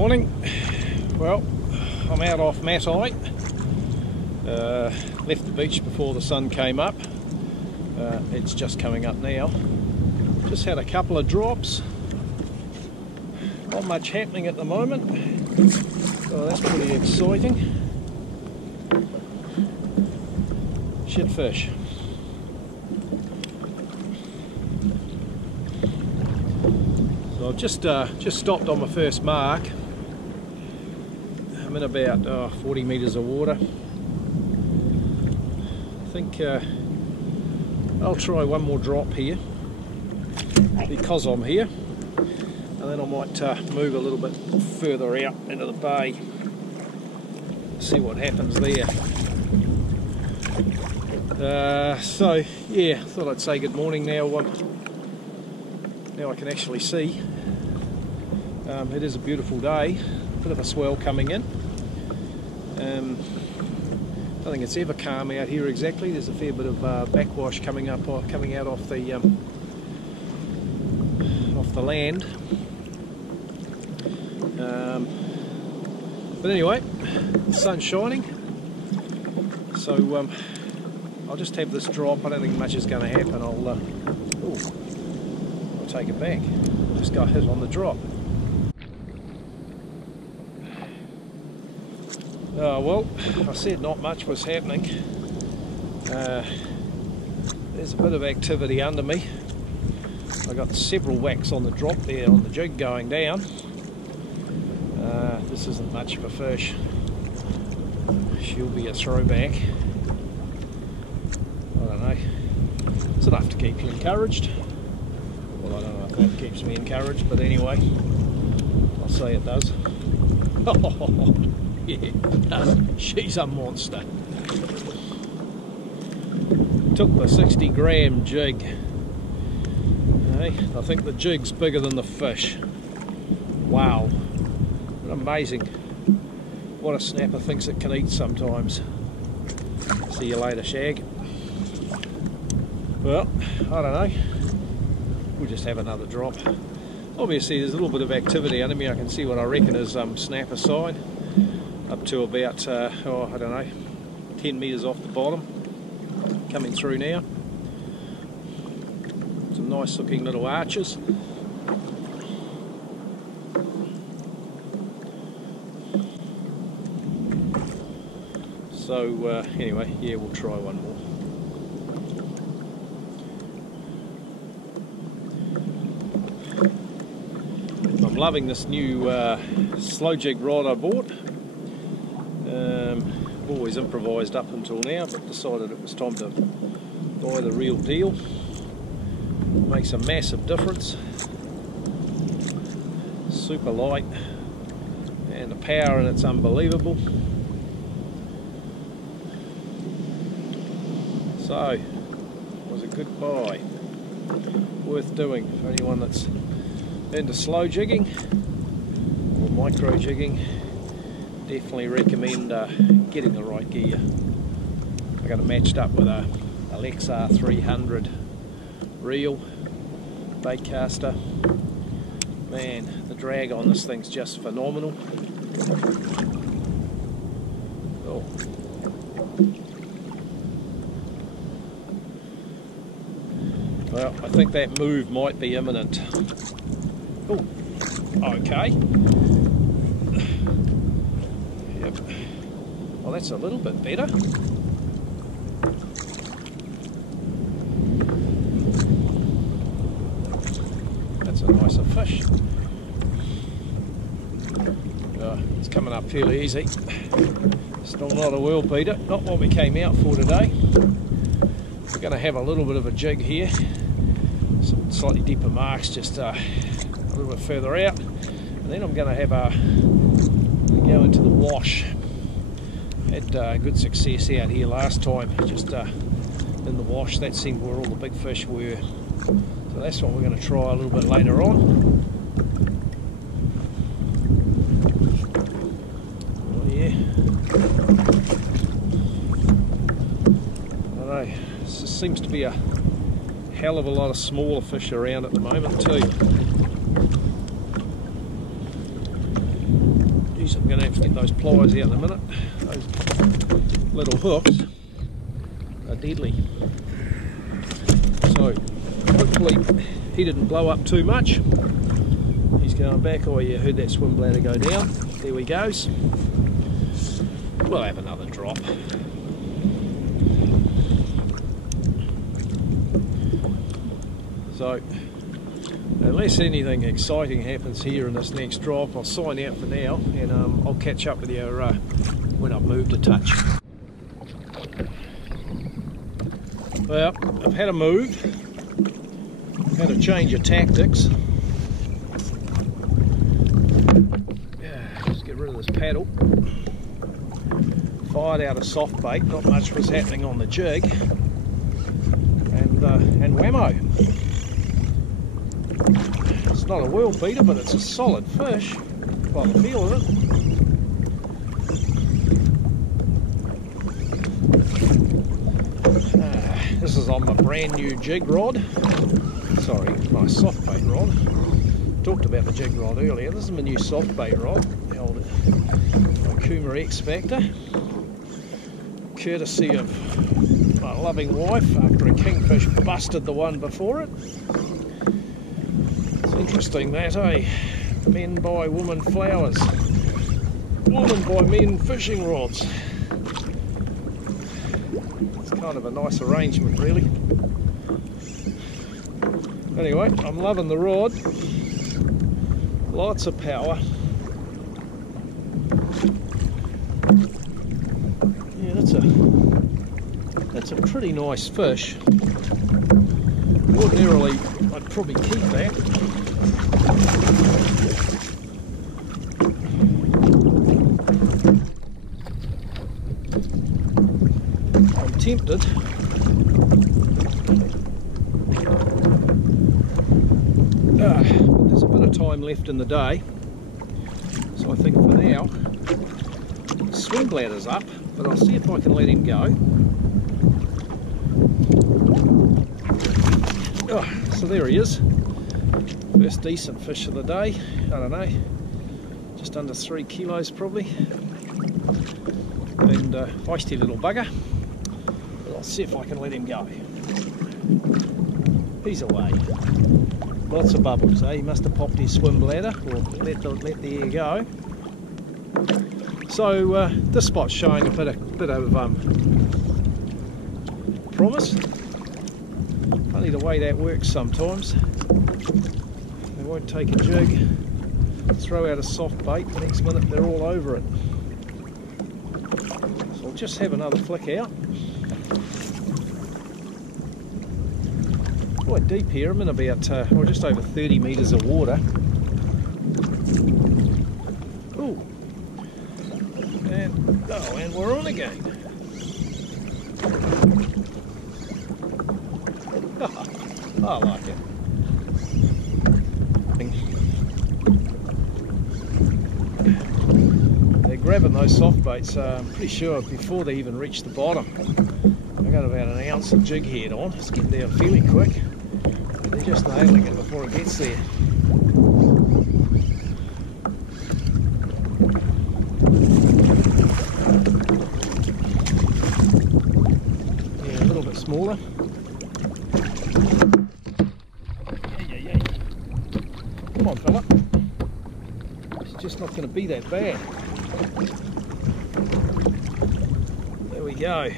morning. Well, I'm out off Matai. Left the beach before the sun came up. It's just coming up now. Just had a couple of drops. Not much happening at the moment. Oh, that's pretty exciting. Shit fish. So I've just stopped on my first mark. I'm in about 40 metres of water. I think I'll try one more drop here because I'm here, and then I might move a little bit further out into the bay, see what happens there. So yeah, thought I'd say good morning now. Now I can actually see. It is a beautiful day. Bit of a swell coming in. I don't think it's ever calm out here exactly. There's a fair bit of backwash coming out off the land. But anyway, the sun's shining, so I'll just have this drop. I don't think much is going to happen. I'll take it back. Just got hit on the drop. Well, I said not much was happening. There's a bit of activity under me. I got several whacks on the drop there on the jig going down. This isn't much of a fish. She'll be a throwback. I don't know. It's enough to keep you encouraged. Well, I don't know if that keeps me encouraged, but anyway, I'll say it does. Yeah, she's a monster. Took the 60-gram jig. Hey, I think the jig's bigger than the fish. Wow, what amazing. What a snapper thinks it can eat sometimes. See you later, shag. Well, I don't know. We'll just have another drop. Obviously there's a little bit of activity under me. I can see what I reckon is snapper side. Up to about, I don't know, 10 metres off the bottom. Coming through now. Some nice looking little arches. So anyway, yeah, we'll try one more. I'm loving this new slow jig rod I bought. Always improvised up until now, but decided it was time to buy the real deal. Makes a massive difference. Super light, and the power in it's unbelievable. So, it was a good buy. Worth doing for anyone that's into slow jigging or micro jigging. Definitely recommend getting the right gear. I got it matched up with a Alexa 300 reel bait caster. Man, the drag on this thing's just phenomenal. Oh. Well, I think that move might be imminent. Oh, okay. Yep. Well, that's a little bit better. That's a nicer fish. It's coming up fairly easy. Still not a world beater, not what we came out for today. We're going to have a little bit of a jig here. Some slightly deeper marks, just a little bit further out. And then I'm going to have a go into the wash. Had good success out here last time, just in the wash. That seemed where all the big fish were. So that's what we're going to try a little bit later on. Oh yeah. I don't know. This seems to be a hell of a lot of smaller fish around at the moment too. Geez, I'm going to have to get those pliers out in a minute. Those little hooks are deadly. So hopefully he didn't blow up too much. He's going back. Oh yeah, heard that swim bladder go down. There he goes. We'll have another drop. So unless anything exciting happens here in this next drop, I'll sign out for now, and I'll catch up with you when I've moved a touch. Well, I've had a move, had a change of tactics. Just get rid of this paddle. Fired out a soft bait, not much was happening on the jig, and whammo. It's not a world beater, but it's a solid fish by the feel of it. This is on my brand new jig rod. Sorry, my soft bait rod. Talked about the jig rod earlier. This is my new soft bait rod. Held my Kuma X Factor, courtesy of my loving wife after a kingfish busted the one before it. It's interesting that, eh? Men buy woman flowers, woman buy men fishing rods. It's kind of a nice arrangement, really. Anyway, I'm loving the rod. Lots of power. Yeah, that's a pretty nice fish. Ordinarily, I'd probably keep that. I'm tempted. There's a bit of time left in the day, so I think for now, the swim bladder's up, but I'll see if I can let him go. So there he is. First decent fish of the day. I don't know, just under 3 kilos probably. And feisty little bugger. But I'll see if I can let him go. He's away. Lots of bubbles, eh? He must have popped his swim bladder or let the air go. So this spot's showing a bit of promise. Funny the way that works sometimes. They won't take a jig, throw out a soft bait, the next minute they're all over it. So I'll just have another flick out. Quite deep here. I'm in about just over 30 metres of water. Ooh. And we're on again. I like it. They're grabbing those soft baits, I'm pretty sure before they even reach the bottom. I got about an ounce of jig head on. It's getting down fairly quick. They're just nailing it before it gets there. Yeah, a little bit smaller. Hey. Come on, fella. It's just not going to be that bad. There we go.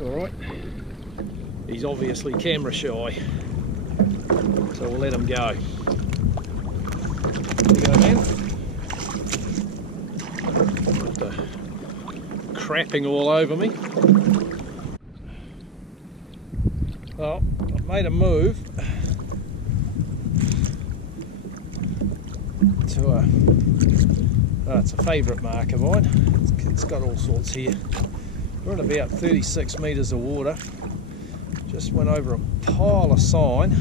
Alright. He's obviously camera shy, so we'll let him go. There you go, man. After crapping all over me. Well, I've made a move to it's a favourite mark of mine. It's got all sorts here. We're at about 36 metres of water. Just went over a pile of sign.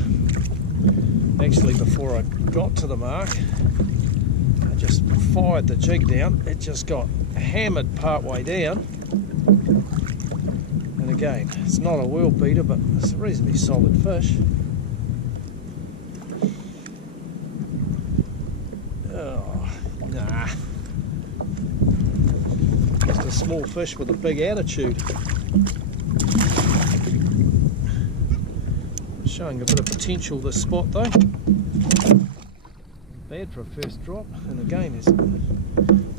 Actually, before I got to the mark, I just fired the jig down. It just got hammered part way down. And again, it's not a world beater, but it's a reasonably solid fish. small fish with a big attitude. Showing a bit of potential, this spot though. Bad for a first drop, and again there's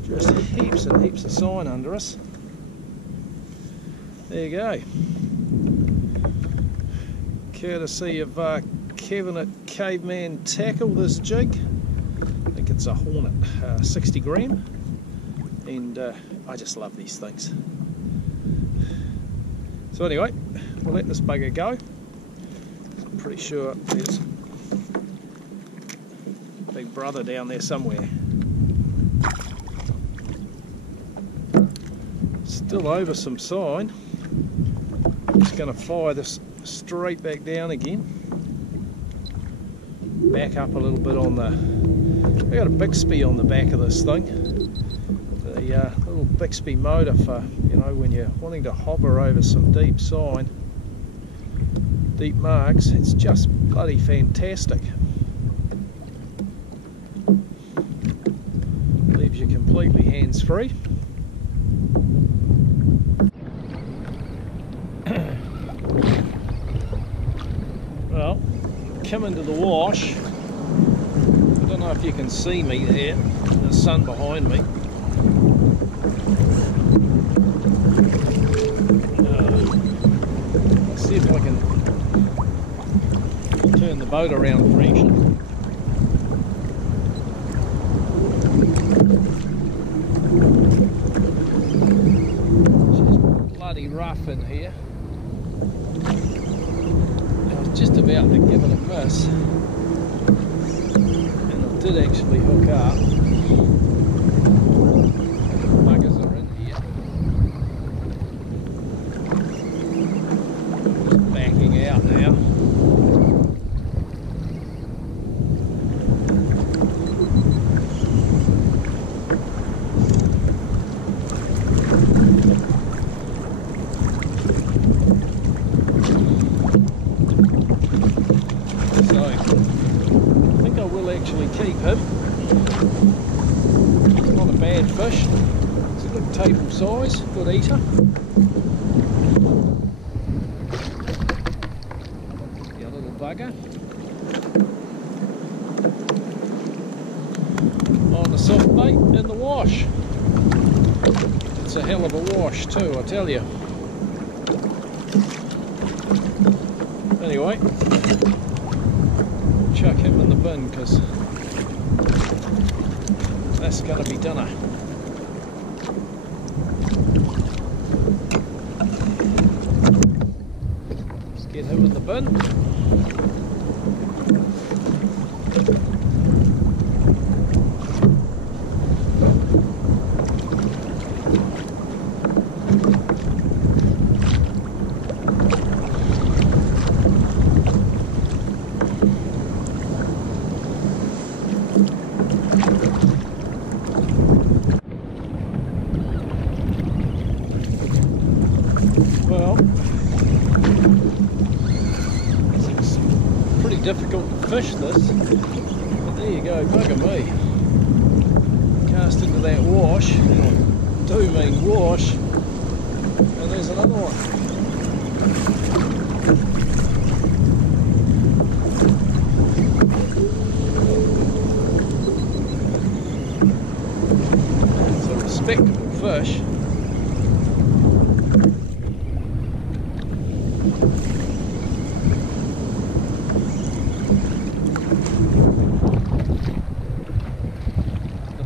just heaps and heaps of sign under us. There you go. Courtesy of Kevin at Caveman Tackle, this jig. I think it's a Hornet 60 gram, and I just love these things. So anyway, we'll let this bugger go. I'm pretty sure there's big brother down there somewhere. Still over some sign. Just going to fire this straight back down again. Back up a little bit on the... I got a Bixby on the back of this thing. The little Bixby motor for, you know, when you're wanting to hover over some deep sign, deep marks. It's just bloody fantastic. Leaves you completely hands-free. Well, come into the wash. I don't know if you can see me there, the sun behind me. Let's see if I can turn the boat around fresh. It's bloody rough in here. I was just about to give it a miss, and I did actually hook up. Buggers are in here. Just backing out now. Keep him. It's not a bad fish. It's a good table size, good eater. Your little bugger. On the soft bait in the wash. It's a hell of a wash too, I tell you. Anyway, chuck him in the bin because that's going to be dinner. Let's get him in the bin. Well, it's pretty difficult to fish this, but there you go, bugger me. Cast into that wash, and I do mean wash, and there's another one. It's a respectable fish.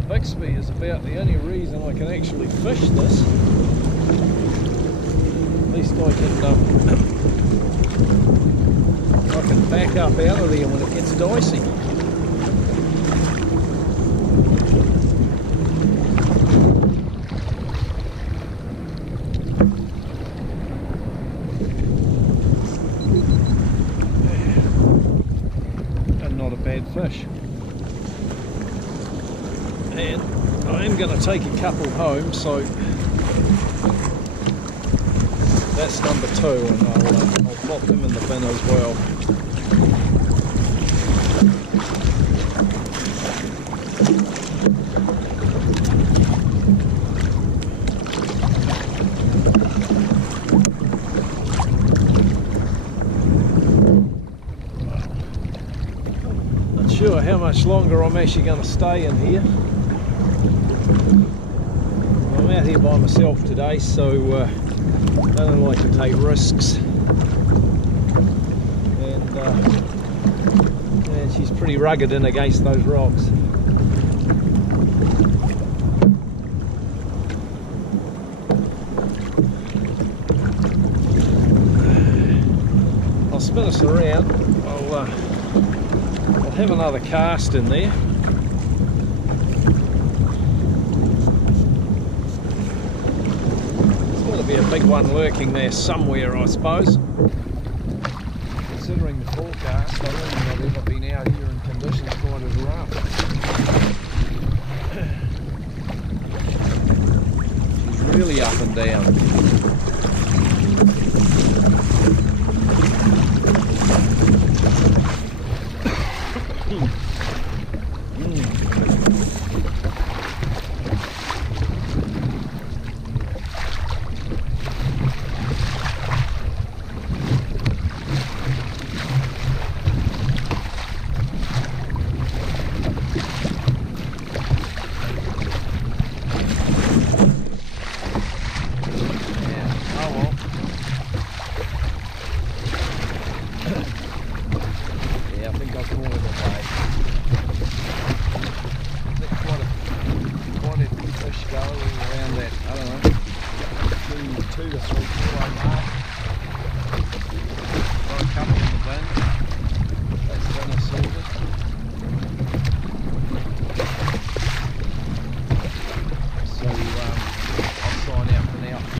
Bixby is about the only reason I can actually fish this. At least I can back up out of there when it gets dicey. And not a bad fish. And I am going to take a couple home, so that's number 2, and I'll pop them in the bin as well. how much longer I'm actually going to stay in here. I'm out here by myself today, so I don't like to take risks. And she's pretty rugged in against those rocks. I'll spin us around. I'll have another cast in there. There's got to be a big one lurking there somewhere, I suppose. Considering the forecast, I don't think I've ever been out here in conditions quite as rough. She's really up and down. Around that, I don't know, 2 to 3 kilo mark.